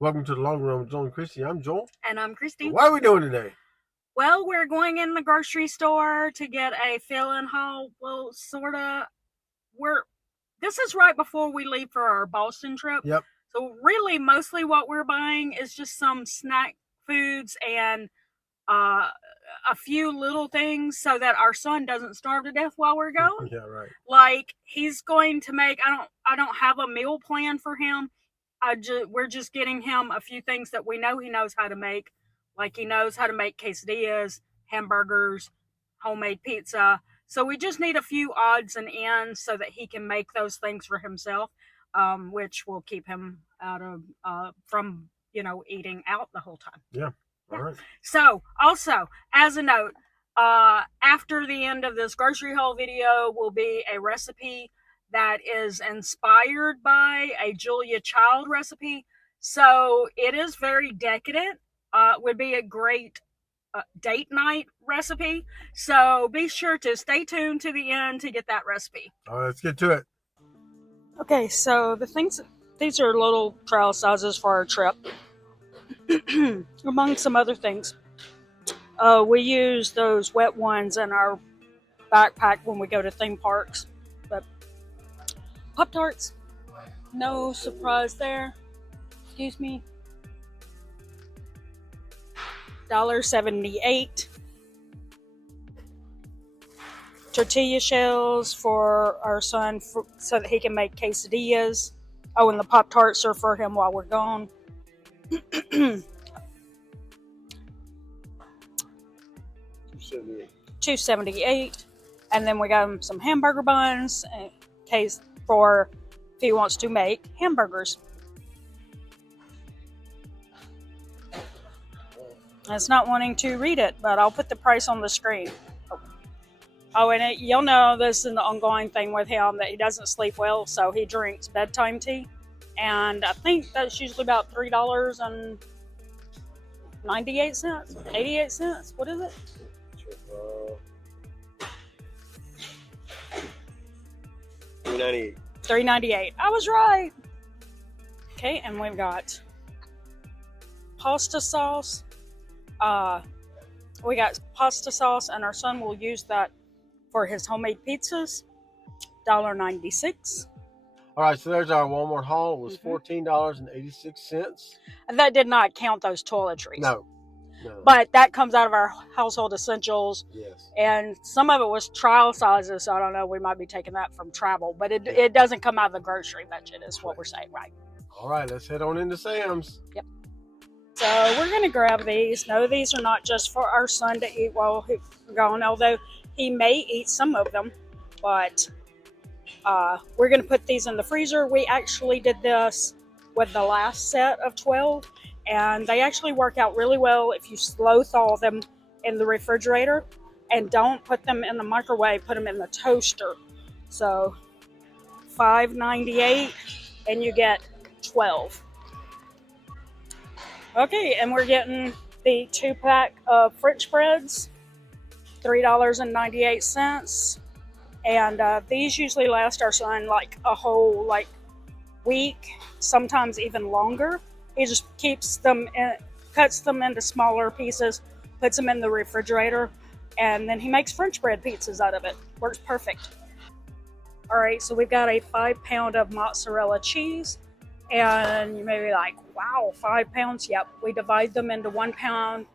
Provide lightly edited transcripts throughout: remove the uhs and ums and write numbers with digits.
Welcome to the Long Run with Joel and Christy. I'm Joel. And I'm Christy. What are we doing today? Well, we're going in the grocery store to get a fill-in haul. Well, sorta. This is right before we leave for our Boston trip. Yep. So really, mostly what we're buying is just some snack foods and a few little things so that our son doesn't starve to death while we're going. Yeah, right. Like he's going to make. I don't have a meal plan for him. We're just getting him a few things that we know he knows how to make. Like he knows how to make quesadillas, hamburgers, homemade pizza. So we just need a few odds and ends so that he can make those things for himself, which will keep him out of from eating out the whole time. Yeah. All right. So also, as a note, after the end of this grocery haul video will be a recipe that is inspired by a Julia Child recipe. So it is very decadent. Would be a great date night recipe. So be sure to stay tuned to the end to get that recipe. All right, let's get to it. Okay, so these are little trial sizes for our trip. Among some other things. We use those wet ones in our backpack when we go to theme parks. But Pop-Tarts, no surprise there. Excuse me. $1.78. Tortilla shells for our son so that he can make quesadillas. Oh, and the Pop-Tarts are for him while we're gone. $2.78, and then we got him some hamburger buns in case for if he wants to make hamburgers. It's not wanting to read it, but I'll put the price on the screen. Oh, and you'll know this is an ongoing thing with him that he doesn't sleep well, so he drinks bedtime tea, and I think that's usually about $3.98, 88 cents. What is it? $3.98. I was right. Okay, and we've got pasta sauce. We got pasta sauce, and our son will use that for his homemade pizzas. $1.96. All right, so there's our Walmart haul. It was $14.86. And that did not count those toiletries. No. But that comes out of our household essentials. Yes. And some of it was trial sizes, so I don't know, we might be taking that from travel. But it doesn't come out of the grocery budget is what we're saying, right? All right, let's head on into Sam's. Yep. So we're going to grab these. No, these are not just for our son to eat while he's gone, although he may eat some of them. But we're going to put these in the freezer. We actually did this with the last set of 12. And they actually work out really well if you slow thaw them in the refrigerator and don't put them in the microwave, put them in the toaster. So $5.98 and you get 12. Okay, and we're getting the 2-pack of French breads, $3.98. And these usually last our son like a whole week, sometimes even longer. He just keeps them, cuts them into smaller pieces, puts them in the refrigerator, and then he makes French bread pizzas out of it. Works perfect. All right, so we've got a 5-pound of mozzarella cheese, and you may be like, wow, 5 pounds? Yep, we divide them into 1 pound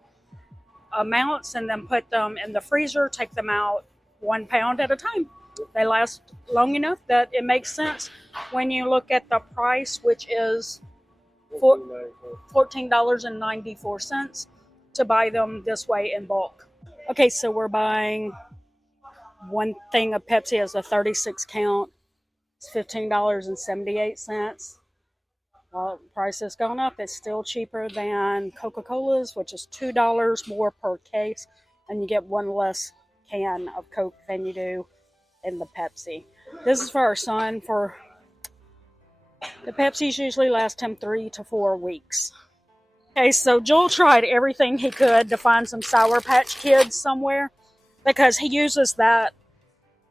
amounts and then put them in the freezer, take them out 1 pound at a time. They last long enough that it makes sense when you look at the price, which is $14.94 to buy them this way in bulk. Okay, so we're buying one thing of Pepsi as a 36 count. It's $15.78. Well, the price has gone up. It's still cheaper than Coca-Cola's, which is $2 more per case, and you get one less can of Coke than you do in the Pepsi. This is for our son. For the Pepsis usually last him 3 to 4 weeks. Okay, so Joel tried everything he could to find some Sour Patch Kids somewhere because he uses that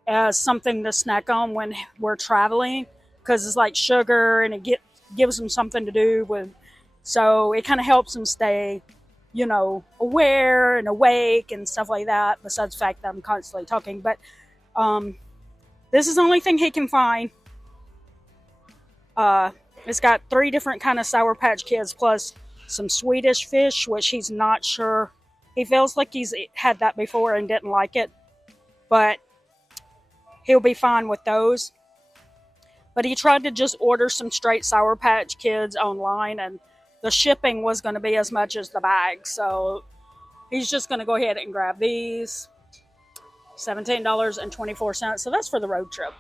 as something to snack on when we're traveling because it's like sugar and it gives him something to do with So it kind of helps him stay, you know, aware and awake and stuff like that, besides the fact that I'm constantly talking. But this is the only thing he can find. It's got 3 different kind of Sour Patch Kids plus some Swedish fish, which he's not sure. He feels like he's had that before and didn't like it, but he'll be fine with those. But he tried to just order some straight Sour Patch Kids online, and the shipping was going to be as much as the bag. So he's just going to go ahead and grab these. $17.24. So that's for the road trip.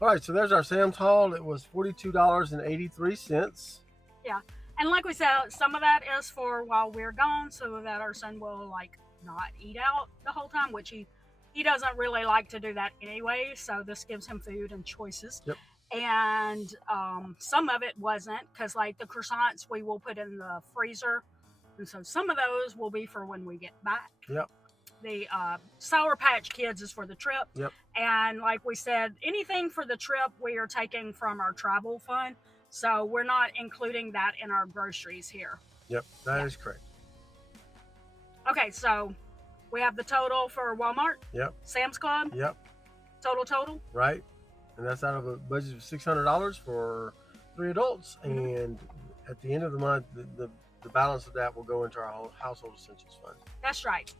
All right, so there's our Sam's haul. It was $42.83. Yeah. And like we said, some of that is for while we're gone, so that our son will like not eat out the whole time, which he doesn't really like to do that anyway. So this gives him food and choices. Yep. And some of it wasn't, because like the croissants we will put in the freezer, and so some of those will be for when we get back. Yep. The Sour Patch Kids is for the trip. Yep. And like we said, anything for the trip we are taking from our travel fund. So we're not including that in our groceries here. Yep, that is correct. Okay, so we have the total for Walmart. Yep. Sam's Club. Yep. Total. Right. And that's out of a budget of $600 for 3 adults. Mm-hmm. And at the end of the month, the balance of that will go into our whole household essentials fund. That's right.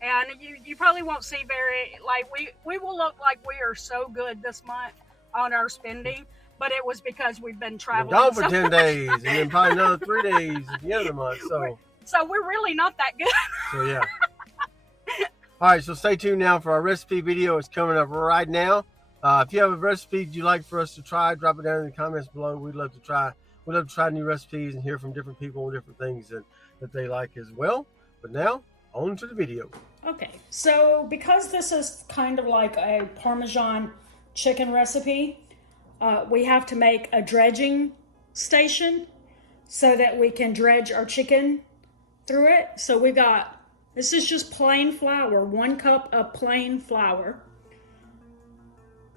And you probably won't see very, like, we will look like we are so good this month on our spending, but it was because we've been traveling. We're gone for 10 days, and then probably another 3 days at the end of the month. So we're really not that good. So yeah. All right, so stay tuned now for our recipe video. It's coming up right now. If you have a recipe you'd like for us to try, drop it down in the comments below. We'd love to try new recipes and hear from different people and different things that they like as well. But now, on to the video. Okay, so because this is kind of like a Parmesan chicken recipe, we have to make a dredging station so that we can dredge our chicken through it. So we got, this is just plain flour, 1 cup of plain flour.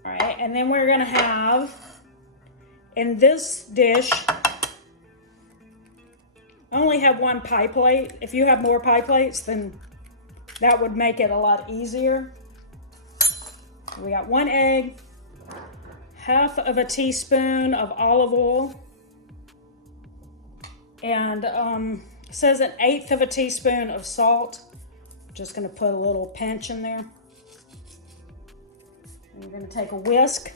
All right, and then we're gonna have, in this dish, I only have 1 pie plate. If you have more pie plates, then that would make it a lot easier. We got 1 egg, 1/2 teaspoon of olive oil, and it says 1/8 teaspoon of salt. Just gonna put a little pinch in there. And we're gonna take a whisk.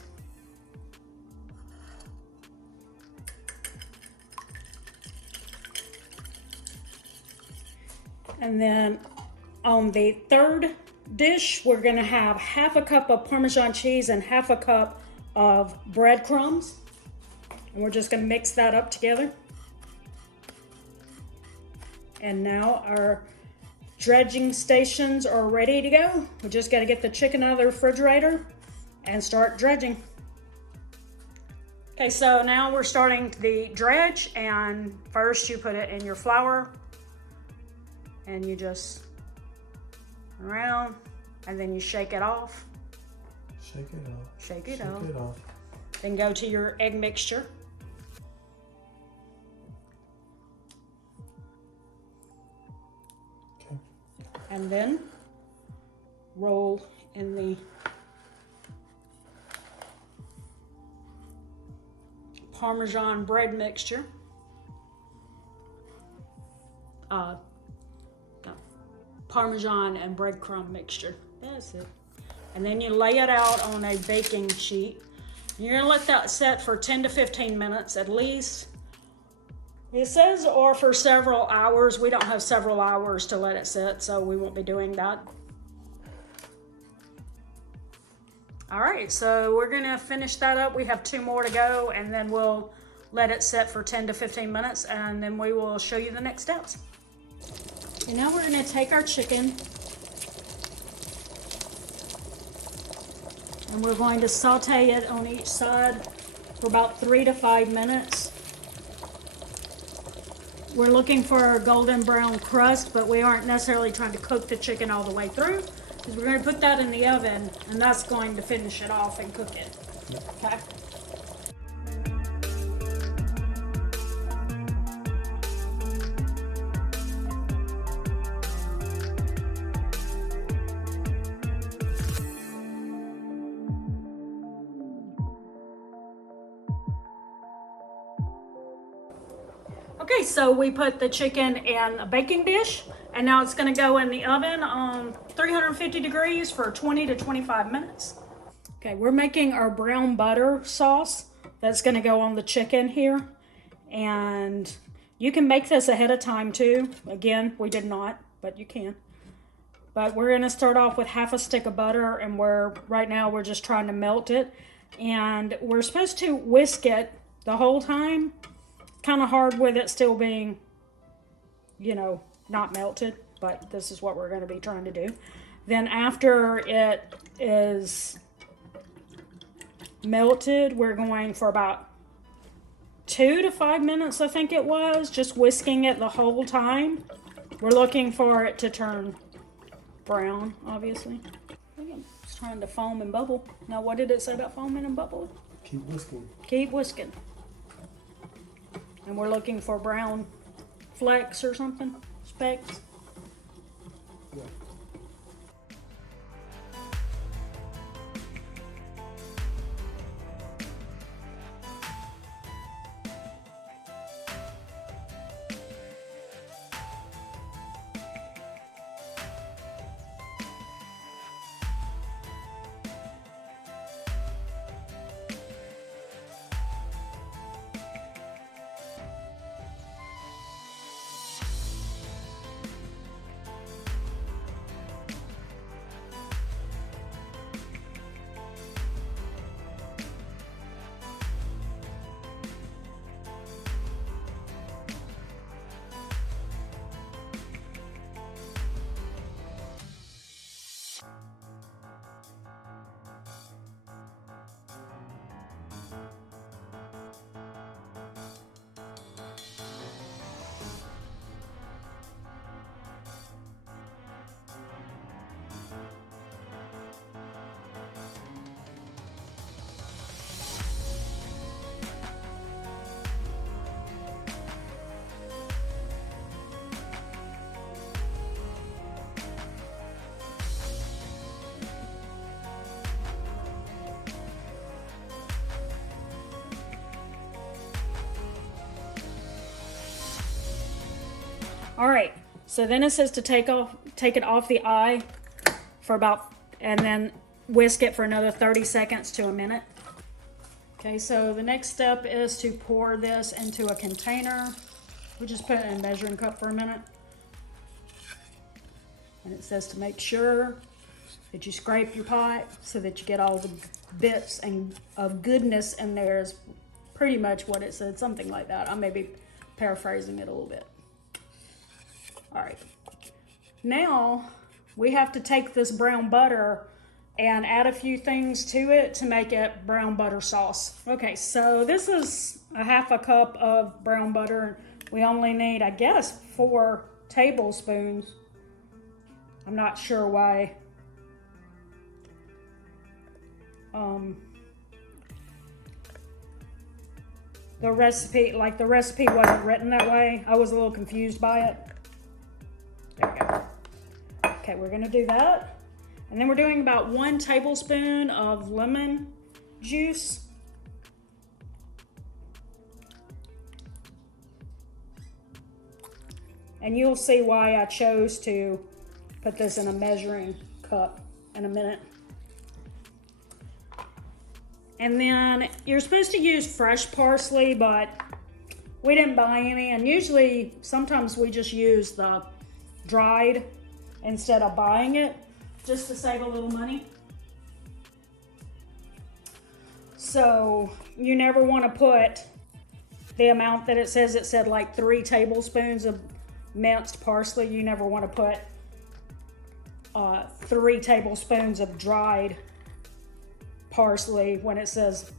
And then on the third dish, we're gonna have 1/2 cup of Parmesan cheese and 1/2 cup of breadcrumbs. And we're just gonna mix that up together. And now our dredging stations are ready to go. We just gotta get the chicken out of the refrigerator and start dredging. Okay, so now we're starting the dredge, and first you put it in your flour and you just around, and then you shake it off. Shake it off. Shake it off. Then go to your egg mixture. Okay. And then roll in the Parmesan bread mixture. Parmesan and breadcrumb mixture. That's it. And then you lay it out on a baking sheet. You're gonna let that set for 10 to 15 minutes at least. It says or for several hours. We don't have several hours to let it sit, so we won't be doing that. All right, so we're gonna finish that up. We have 2 more to go, and then we'll let it set for 10 to 15 minutes, and then we will show you the next steps. And now we're gonna take our chicken, and we're going to saute it on each side for about 3 to 5 minutes. We're looking for a golden brown crust, but we aren't necessarily trying to cook the chicken all the way through, because we're going to put that in the oven, and that's going to finish it off and cook it. Okay. Okay, so we put the chicken in a baking dish, and now it's going to go in the oven on 350 degrees for 20 to 25 minutes. Okay, we're making our brown butter sauce that's going to go on the chicken here. And you can make this ahead of time too. Again, we did not, but you can. But we're going to start off with half a stick of butter, and right now we're just trying to melt it. And we're supposed to whisk it the whole time. Kind of hard with it still being, you know, not melted, but this is what we're going to be trying to do. Then after it is melted, we're going for about 2 to 5 minutes, I think it was, just whisking it the whole time. We're looking for it to turn brown, obviously. It's trying to foam and bubble. Now, what did it say about foaming and bubble? Keep whisking. Keep whisking. And we're looking for brown flecks or something, specks. Yeah. All right, so then it says to take it off the eye for and then whisk it for another 30 seconds to a minute. Okay, so the next step is to pour this into a container. We just put it in a measuring cup for a minute. And it says to make sure that you scrape your pot so that you get all the bits of goodness in there is pretty much what it said, something like that. I may be paraphrasing it a little bit. All right, now we have to take this brown butter and add a few things to it to make it brown butter sauce. Okay, so this is a half a cup of brown butter. We only need, I guess, 4 tablespoons. I'm not sure why. The recipe wasn't written that way. I was a little confused by it. There we go. Okay, we're gonna do that. And then we're doing about 1 tablespoon of lemon juice. And you'll see why I chose to put this in a measuring cup in a minute. And then you're supposed to use fresh parsley, but we didn't buy any. And usually, sometimes we just use the dried instead of buying it, just to save a little money. So you never want to put the amount that it said like 3 tablespoons of minced parsley. You never want to put 3 tablespoons of dried parsley when it says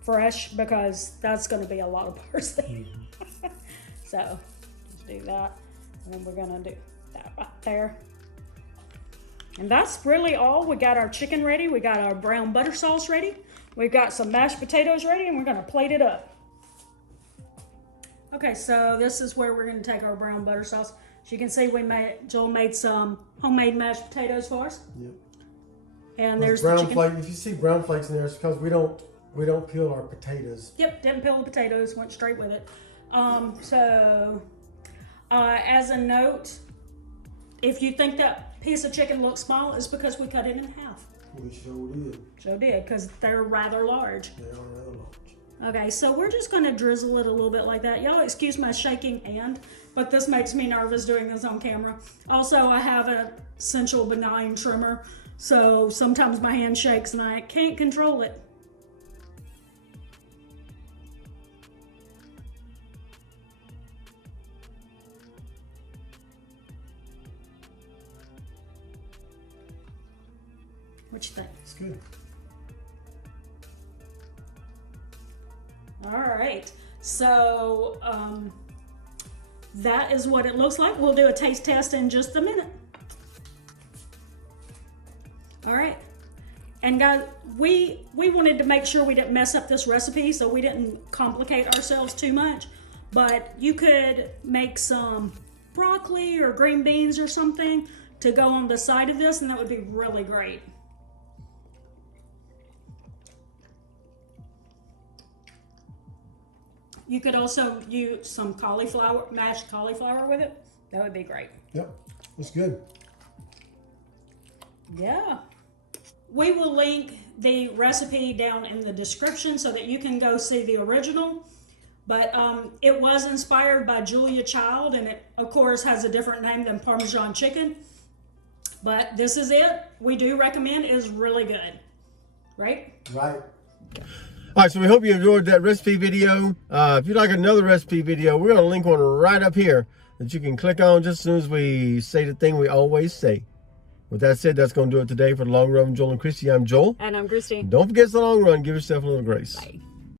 fresh, because that's going to be a lot of parsley. So let's do that, and then we're going to do that right there. And that's really all. We got our chicken ready. We got our brown butter sauce ready. We've got some mashed potatoes ready, and we're going to plate it up. Okay, so this is where we're going to take our brown butter sauce. As you can see, Joel made some homemade mashed potatoes for us. Yep. And there's brown the chicken. flake. If you see brown flakes in there, it's because we don't peel our potatoes. Yep, didn't peel the potatoes, went straight with it. As a note, if you think that piece of chicken looks small, it's because we cut it in half. We sure did. Sure did, because they're rather large. They are rather large. Okay, so we're just going to drizzle it a little bit like that. Y'all excuse my shaking hand, but this makes me nervous doing this on camera. Also, I have an essential benign tremor, so sometimes my hand shakes and I can't control it. What you think? It's good. All right, so that is what it looks like. We'll do a taste test in just a minute. All right, and guys, we wanted to make sure we didn't mess up this recipe, so we didn't complicate ourselves too much. But you could make some broccoli or green beans or something to go on the side of this, and that would be really great. You could also use some cauliflower, mashed cauliflower with it. That would be great. Yep, it's good. Yeah. We will link the recipe down in the description so that you can go see the original. But it was inspired by Julia Child, and it, of course, has a different name than Parmesan chicken. But this is it. We do recommend. It is really good. Right? Right. All right, so we hope you enjoyed that recipe video. If you'd like another recipe video, we're going to link one right up here that you can click on just as soon as we say the thing we always say. With that said, that's going to do it today for The Long Run with Joel and Christy. I'm Joel. And I'm Christy. Don't forget the long run. Give yourself a little grace. Bye.